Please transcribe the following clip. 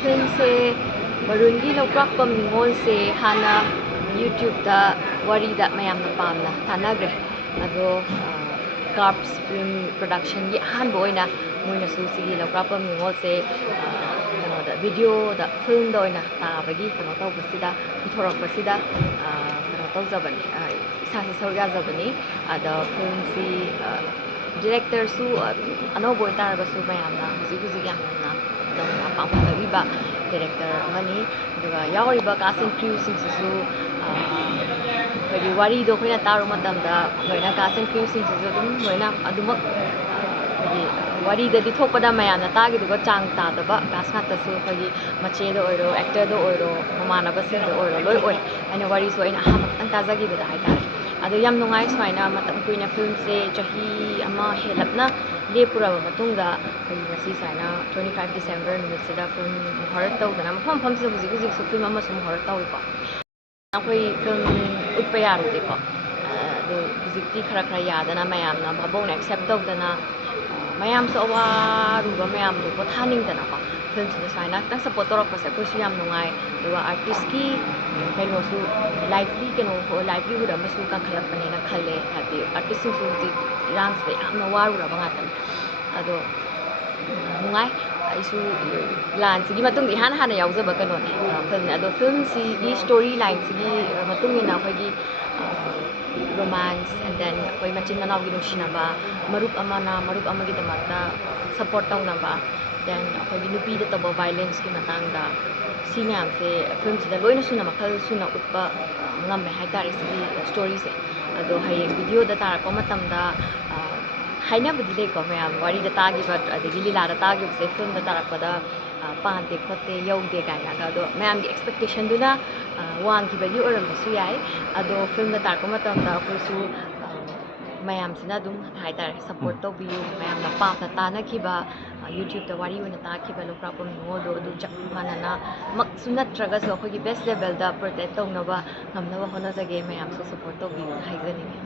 ꯐꯤꯂꯝꯁꯦ ꯃꯔꯨꯟꯒꯤ ꯂꯧꯀ꯭ꯔꯥꯛꯄꯝ ꯅꯤꯉꯣꯜꯁꯦ ꯍꯥꯟꯅ ꯌꯨꯇ꯭ꯌꯨꯕꯇ ꯋꯥꯔꯤꯗ ꯃꯌꯥꯝꯅ ꯄꯥꯝꯅ ꯇꯥꯟꯅꯈ꯭ꯔꯦ ꯑꯗꯣ ꯀꯥꯔꯞꯁ ꯐꯤꯂꯝ ꯄ꯭ꯔꯣꯗꯛꯁꯟꯒꯤ ꯑꯍꯥꯟꯕ ꯑꯣꯏꯅ ꯃꯣꯏꯅꯁꯨ ꯁꯤꯒꯤ ꯂꯧꯀ꯭ꯔꯥꯛꯄꯝ ꯅꯤꯉꯣꯜꯁꯦ ꯀꯩꯅꯣꯗ ꯚꯤꯗꯤꯑꯣꯗ ꯐꯤꯂꯝꯗ ꯑꯣꯏꯅ ꯇꯥꯕꯒꯤ ꯀꯩꯅꯣ ꯇꯧꯕꯁꯤꯗ ꯄꯨꯊꯣꯔꯛꯄꯁꯤꯗ ꯀꯩꯅꯣ ꯇꯧꯖꯕꯅꯤ ꯏꯁꯥꯁꯦ ꯁꯔꯨꯛ ꯌꯥꯖꯕꯅꯤ ꯑꯗ ꯐꯤꯂꯝꯁꯤ ꯗꯤꯔꯦꯛꯇꯔꯁꯨ ꯑꯅꯧꯕ ꯑꯣꯏꯇꯥꯔꯒꯁꯨ ꯃꯌꯥꯝꯅ ꯍꯧꯖꯤꯛ ꯌꯥꯝꯅ ꯅꯧꯅ ꯄꯥꯝꯈꯠꯂꯛꯏꯕ ꯗꯤꯔꯦꯛꯇꯔ ꯑꯃꯅꯤ ꯑꯗꯨꯒ ꯌꯥꯎꯔꯤꯕ ꯀꯥꯁ ꯑꯦꯟ ꯀ꯭ꯔꯤꯎꯁꯤꯡꯁꯤꯁꯨ ꯑꯩꯈꯣꯏꯒꯤ ꯋꯥꯔꯤꯗꯣ ꯑꯩꯈꯣꯏꯅ ꯇꯥꯔꯨ ꯃꯇꯝꯗ ꯂꯣꯏꯅ ꯀꯥꯁ ꯑꯦꯟ ꯀ꯭ꯔꯤꯎꯁꯤꯡꯁꯤꯁꯨ ꯑꯗꯨꯝ ꯂꯣꯏꯅ ꯑꯗꯨꯃꯛ ꯑꯩꯈꯣꯏꯒꯤ ꯋꯥꯔꯤꯗꯗꯤ ꯊꯣꯛꯄꯗ ꯃꯌꯥꯝꯅ ꯇꯥꯈꯤꯗꯨꯒ ꯆꯥꯡ ꯇꯥꯗꯕ ꯀꯥꯁ ꯉꯥꯛꯇꯁꯨ ꯑꯩꯈꯣꯏꯒꯤ ꯃꯆꯦꯗ ꯑꯣꯏꯔꯣ ꯑꯦꯛꯇꯔꯗ ꯑꯣꯏꯔో ꯃꯃꯥꯟꯅꯕꯁꯤꯡꯗ ꯑꯣꯏꯔꯣ ꯂꯣꯏ ꯑꯣꯏ ꯑꯩꯅ ꯋꯥꯔꯤꯁꯨ ꯑꯩꯅ ꯑꯍꯥꯟꯕ ꯈꯛꯇꯪ ꯇꯥꯖꯈꯤꯕꯗ ꯍꯥꯏꯇꯥꯔꯦ ꯑꯗꯣ ꯌꯥꯝ ꯅꯨꯡꯉꯥꯏ ꯁꯨꯃꯥꯏꯅ ꯃꯇꯝ ꯀꯨꯏꯅ ꯐꯤꯂꯝꯁꯦ ꯆꯍꯤ ꯑꯃ ꯍꯦꯜꯂꯞꯅ ꯂꯦꯞꯄꯨꯔꯕ ꯃꯇꯨꯡꯗ ꯑꯩꯈꯣꯏ ꯉꯁꯤ ꯁꯨꯃꯥꯏꯅ 25 ꯗꯤꯁꯦꯝꯕꯔ ꯅꯨꯃꯤꯠꯁꯤꯗ ꯐꯤꯂꯝ ꯃꯨꯍꯨꯔꯠ ꯇꯧꯗꯅ ꯃꯐꯝ ꯃꯐꯝꯁꯤꯗ ꯍꯧꯖꯤꯛꯁꯨ ꯐꯤꯂꯝ ꯑꯃꯁꯨ ꯃꯨꯍꯨꯔꯠ ꯇꯧꯏꯀꯣ ꯑꯩꯈꯣꯏ ꯐꯤꯂꯝ ꯎꯠꯄ ꯌꯥꯔꯨꯗꯦꯀꯣ ꯑꯗꯣ ꯍꯧꯖꯤꯛꯇꯤ ꯈꯔ ꯌꯥꯗꯅ ꯃꯌꯥꯝꯅ ꯚꯥꯕꯣꯡꯅ ꯑꯦꯛꯁꯦꯞ ꯇꯧꯗꯅ ꯃꯌꯥꯝꯁꯨ ꯑꯋꯥꯔꯨꯕ ꯃꯌꯥꯝꯗꯣ ꯄꯣꯊꯥꯅꯤꯡꯗꯅꯀꯣ ꯐꯤꯂꯝꯁꯤꯗ ꯁꯨꯃꯥꯏꯅ ꯈꯤꯇꯪ ꯁꯞꯄꯣꯔꯠ ꯇꯧꯔꯛꯄꯁꯦ ꯑꯩꯈꯣꯏꯁꯨ ꯌꯥꯝ ꯅꯨꯡꯉꯥꯏ ꯑꯗꯨꯒ ꯑꯥꯔꯇꯤꯁꯀꯤ ꯀꯩꯅꯣꯁꯨ ꯂꯥꯏꯚꯂꯤꯍꯨꯗ ꯑꯃꯁꯨ ꯀꯟꯈꯠꯂꯛꯄꯅꯦꯅ ꯈꯜꯂꯦ ꯍꯥꯏꯕꯗꯤ ꯑꯥꯔꯇꯤꯁꯁꯤꯡꯁꯨ ꯍꯧꯖꯤꯛ ꯏꯔꯥꯡꯁꯤꯗ ꯌꯥꯝꯅ ꯋꯥꯔꯨꯔꯕ ꯉꯥꯛꯇꯅꯤ ꯑꯗꯣ ꯅꯨꯡꯉꯥꯏ ꯑꯩꯁꯨ ꯂꯥꯟꯁꯤꯒꯤ ꯃꯇꯨꯡꯗ ꯏꯍꯥꯟ ꯍꯥꯟꯅ ꯌꯥꯎꯖꯕ ꯀꯩꯅꯣꯅꯦ ꯐꯤꯂꯝꯅꯦ ꯑꯗꯣ ꯐꯤꯂꯝꯁꯤꯒꯤ ꯁ꯭ꯇꯣꯔꯤ ꯂꯥꯏꯟꯁꯤꯒꯤ ꯃꯇꯨꯡ ꯏꯟꯅ ꯑꯩꯈꯣꯏꯒꯤ ꯔꯣꯃꯥꯟꯁ ꯑꯦꯟ ꯗꯦꯟ ꯑꯩꯈꯣই ꯃꯆꯤꯟ ꯃꯅꯥꯎꯒꯤ ꯅꯨꯡꯁꯤꯅꯕ ꯃꯔꯨꯞ ꯑꯃꯅ ꯃꯔꯨꯞ ꯑꯃꯒꯤꯗꯃꯛꯇ ꯁꯞꯄꯣꯔꯠ ꯇꯧꯅꯕ ꯗꯦꯟ ꯑꯩꯈꯣꯏꯒꯤ ꯅꯨꯄꯤꯗ ꯇꯧꯕ ꯚꯥꯏꯂꯦꯟꯁꯀꯤ ꯃꯇꯥꯡꯗ ꯁꯤ ꯃꯌꯥꯝꯁꯦ ꯐꯤꯂꯝꯁꯤꯗ ꯂꯣꯏꯅ ꯁꯨꯅ ꯃꯈꯜ ꯁꯨꯅ ꯎꯠꯄ ꯉꯝꯃꯦ ꯍꯥꯏꯇꯥꯔꯦ ꯁꯤꯒꯤ ꯁ꯭ꯇꯣꯔꯤꯁꯦ ꯑꯗꯣ ꯍꯌꯦꯡ ꯚꯤꯗꯤꯑꯣꯗ ꯇꯥꯔꯛꯄ ꯃꯇꯝꯗ ꯍꯥꯏꯅꯕꯗꯤ ꯂꯩꯀꯣ ꯃꯌꯥꯝ ꯋꯥꯔꯤꯗ ꯇꯥꯈꯤꯕ ꯑꯗꯒꯤ ꯂꯤꯂꯥꯗ ꯇꯥꯈꯤꯕꯁꯦ ꯐꯤꯂꯝꯗ ꯇꯥꯔꯛꯄꯗ ꯄꯥꯟꯗꯦ ꯈꯣꯠꯇꯦ ꯌꯧꯗꯦ ꯀꯥꯏꯅꯒ ꯑꯗꯣ ꯃꯌꯥꯝꯒꯤ ꯑꯦꯛꯁꯄꯦꯛꯇꯦꯁꯟꯗꯨꯅ ꯋꯥꯡꯈꯤꯕꯒꯤ ꯑꯣꯏꯔꯝꯕꯁꯨ ꯌꯥꯏ ꯑꯗꯣ ꯐꯤꯂꯝꯗ ꯇꯥꯔꯛꯄ ꯃꯇꯝꯗ ꯑꯩꯈꯣꯏꯁꯨ ꯃꯌꯥꯝꯁꯤꯅ ꯑꯗꯨꯝ ꯍꯥꯏꯇꯥꯔꯦ ꯁꯞꯄꯣꯔꯠ ꯇꯧꯕꯤꯌꯨ ꯃꯌꯥꯝꯅ ꯄꯥꯝꯅ ꯇꯥꯅꯈꯤꯕ ꯌꯨꯇ꯭ꯌꯨꯕꯇ ꯋꯥꯔꯤ ꯑꯣꯏꯅ ꯇꯥꯈꯤꯕ ꯂꯧꯀ꯭ꯔꯥꯛꯄꯝ ꯅꯤꯉꯣꯜꯗꯣ ꯑꯗꯨ ꯆꯞ ꯃꯥꯟꯅꯅ ꯃꯛꯁꯨ ꯅꯠꯇ꯭ꯔꯒꯁꯨ ꯑꯩꯈꯣꯏꯒꯤ ꯕꯦꯁ ꯂꯦꯚꯦꯜꯗ ꯄ꯭ꯔꯣꯇꯦꯛ ꯇꯧꯅꯕ ꯉꯝꯅꯕ ꯍꯣꯠꯅꯖꯒꯦ ꯃꯌꯥꯝꯁꯨ ꯁꯞꯄꯣꯔꯠ ꯇꯧꯕꯤꯌꯨ ꯍꯥꯏꯖꯅꯤꯡꯉꯤ